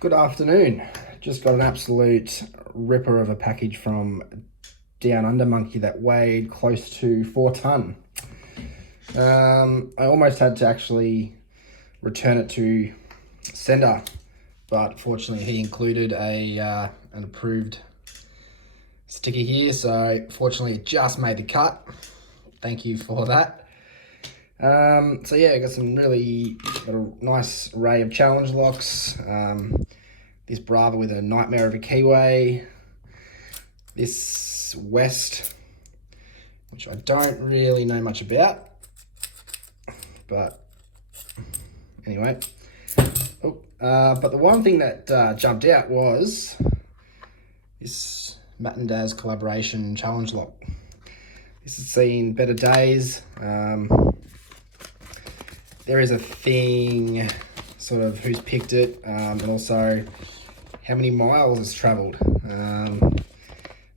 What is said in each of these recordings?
Good afternoon. Just got an absolute ripper of a package from Down Under Monkey that weighed close to 4 ton. I almost had to actually return it to sender, but fortunately he included an approved sticker here, so fortunately it just made the cut. Thank you for that. So yeah, I got a nice array of challenge locks. This Brava with a Nightmare of a Keyway. This West, which I don't really know much about, but anyway. But the one thing that jumped out was this Matt and DAZ collaboration challenge lock. This has seen better days. There is a thing, sort of who's picked it, and also how many miles it's travelled.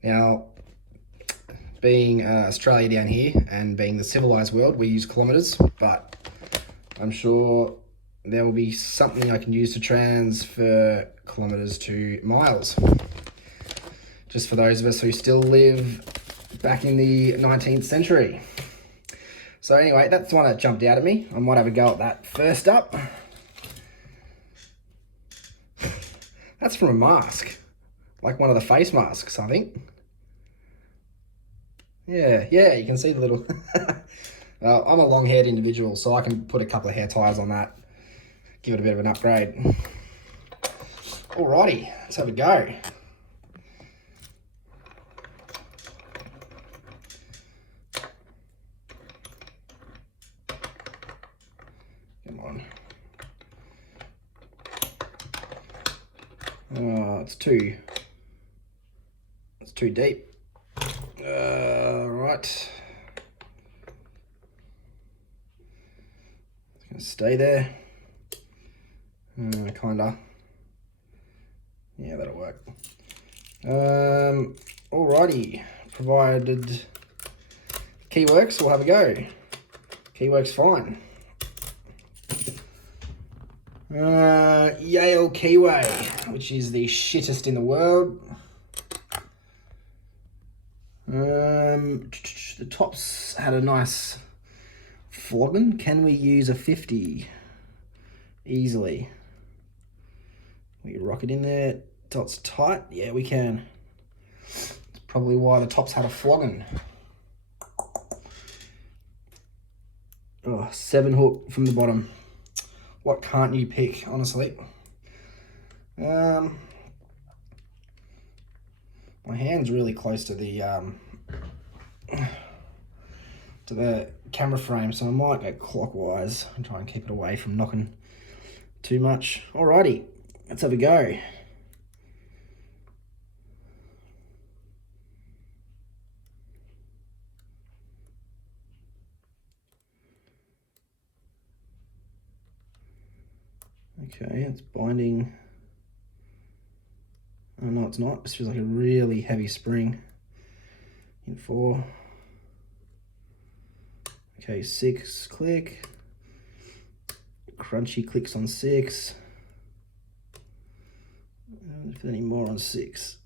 Now, being Australia down here and being the civilised world, we use kilometres, but I'm sure there will be something I can use to transfer kilometres to miles. Just for those of us who still live back in the 19th century. So anyway, that's the one that jumped out at me. I might have a go at that first up. That's from a mask, like one of the face masks, I think. Yeah, you can see the little... I'm a long-haired individual, so I can put a couple of hair ties on that, give it a bit of an upgrade. Alrighty, let's have a go. Come on. Oh, it's too deep. Right. It's gonna stay there. Kinda. Yeah, that'll work. Alrighty. Provided key works, we'll have a go. Key works fine. Yale Keyway, which is the shittest in the world. The tops had a nice flogging. Can we use a 50? Easily. We rock it in there till it's tight. Yeah, we can. It's probably why the tops had a flogging. Oh, 7 hook from the bottom. What can't you pick, honestly? My hand's really close to the camera frame, so I might go clockwise and try and keep it away from knocking too much. Alrighty, let's have a go. Okay, it's binding. Oh no, it's not. This feels like a really heavy spring. In 4. Okay, 6, click. Crunchy clicks on 6. And if any more on 6.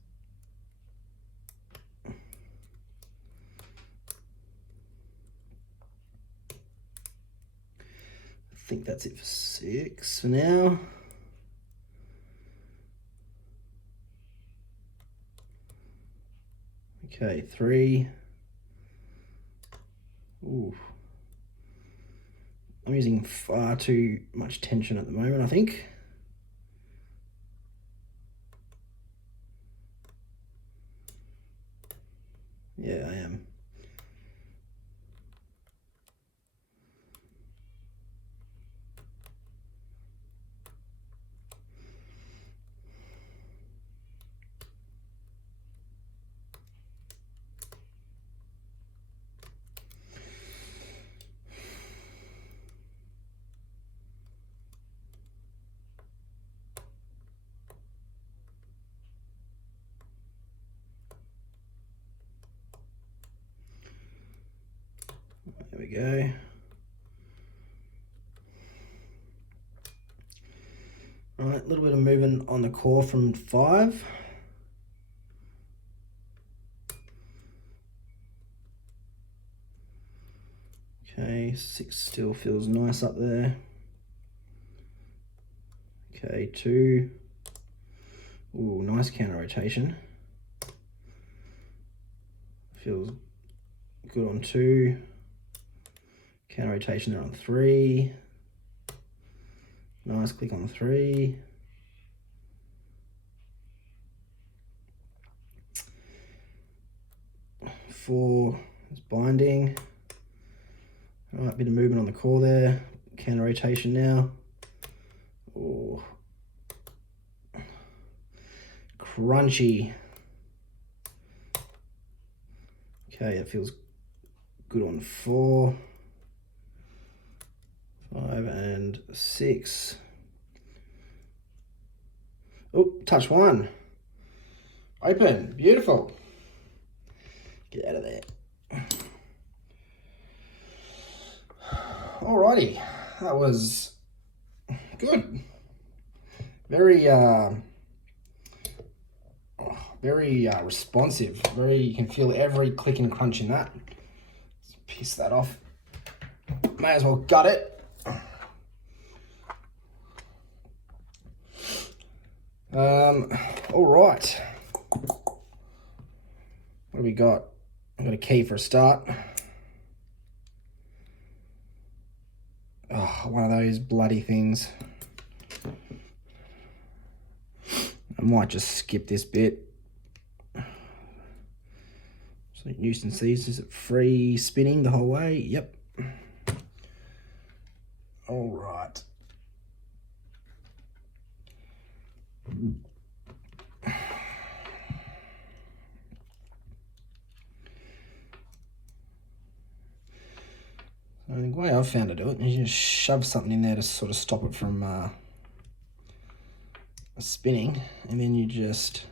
I think that's it for 6 for now. Okay, 3. Ooh. I'm using far too much tension at the moment, I think. Yeah, I am. There we go. All right, a little bit of movement on the core from 5. Okay, 6 still feels nice up there. Okay, 2. Ooh, nice counter rotation. Feels good on 2. Counter rotation there on 3. Nice click on 3. Four is binding. All right, bit of movement on the core there. Counter rotation now. Oh, crunchy. Okay, it feels good on 4, 5, and 6. Oh, touch 1. Open. Beautiful. Get out of there. Alrighty, that was good. Very responsive. You can feel every click and crunch in that. Let's piss that off. May as well gut it. All right. What do we got? I've got a key for a start. Oh, one of those bloody things. I might just skip this bit. So nuisance these, is it free spinning the whole way? Yep. All right. So the way I've found to do it is you just shove something in there to sort of stop it from spinning, and then you just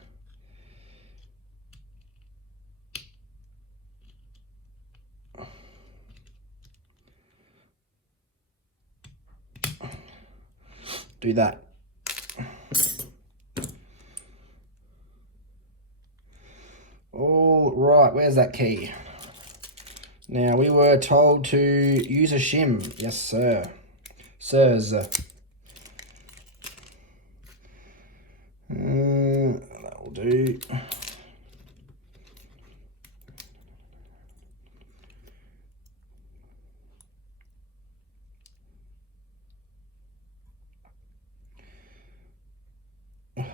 do that. All right, where's that key? Now, we were told to use a shim. Yes, sir. Sirs. That will do.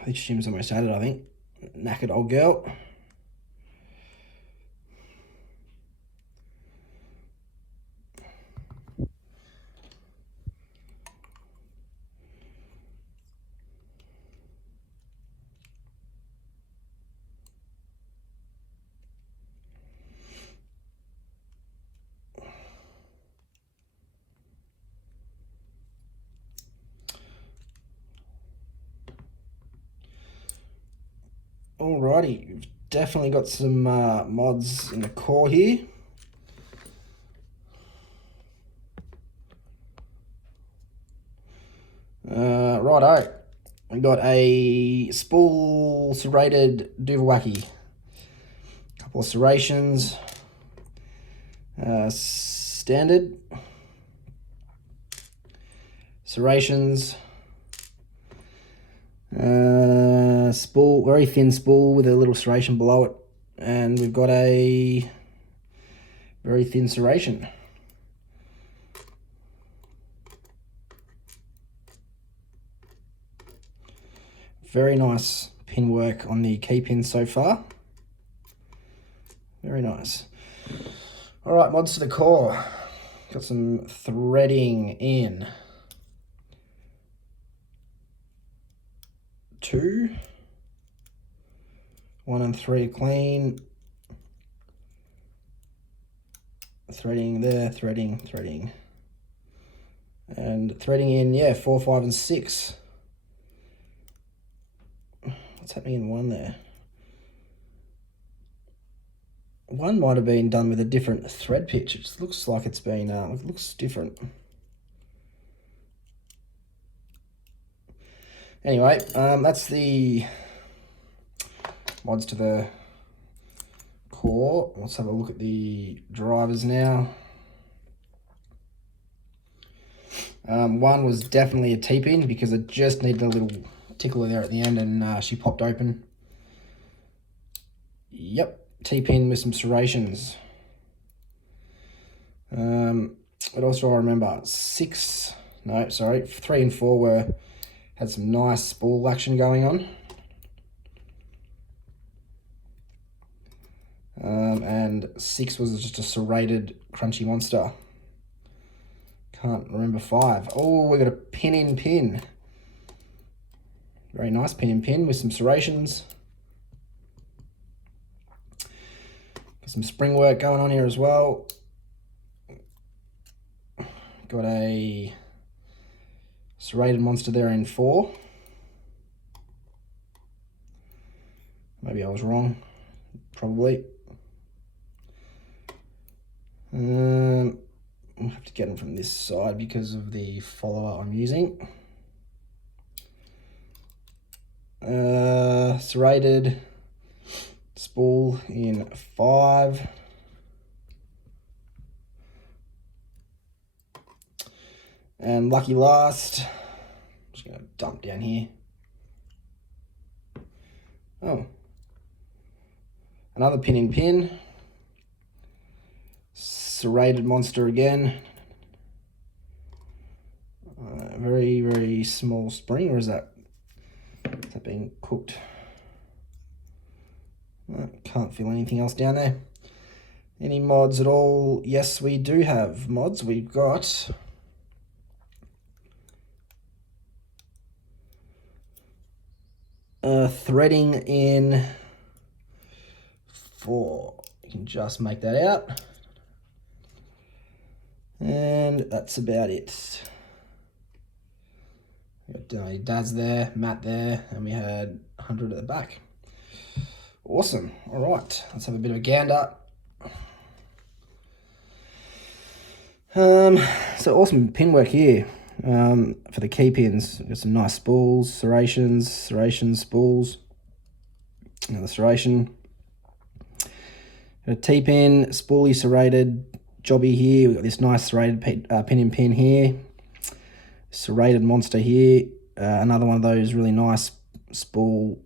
This shim's almost at it, I think. Knackered old girl. Alrighty, we've definitely got some mods in the core here. Righto, we got a spool serrated Duvalwacky, couple of serrations, standard serrations. Spool, very thin spool with a little serration below it, and we've got a very thin serration. Very nice pin work on the key pins so far. Very nice. All right, mods to the core. Got some threading in. 2, 1 and 3 clean. Threading there, threading. And threading in, yeah, 4, 5, and 6. What's happening in 1 there? 1 might have been done with a different thread pitch. It just looks like it's been, it looks different. Anyway, that's the mods to the core. Let's have a look at the drivers now. One was definitely a T-pin because it just needed a little tickle there at the end, and she popped open. Yep, T-pin with some serrations. But also I remember 3 and 4 had some nice spool action going on. And 6 was just a serrated crunchy monster. Can't remember 5. Oh, we got a pin-in-pin. Very nice pin-in-pin with some serrations. Got some spring work going on here as well. Got a serrated monster there in 4. Maybe I was wrong. Probably. We'll have to get them from this side because of the follower I'm using. Serrated spool in 5. And lucky last, I'm just going to dump down here. Oh, another pin-in-pin. Serrated monster again. Very, very small spring, or is that being cooked? Can't feel anything else down there. Any mods at all? Yes, we do have mods. We've got threading in 4. You can just make that out. And that's about it. We got DAZ there, Matt there, and we had 100 at the back. Awesome. All right, let's have a bit of a gander. So awesome pin work here for the key pins. Got some nice spools, serrations, spools. Another serration. Got a T-pin, spoolie serrated jobby here. We've got this nice serrated pin-in-pin here. Serrated monster here. Another one of those really nice spool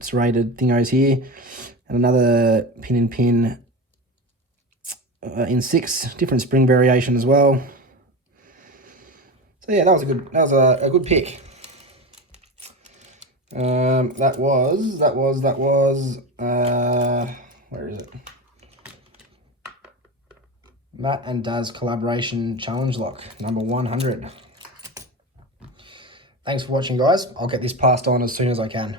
serrated thingos here. And another pin-in-pin in 6. Different spring variation as well. So yeah, that was a good pick. That was where is it? Matt and DAZ collaboration challenge lock number 100. Thanks for watching, guys. I'll get this passed on as soon as I can.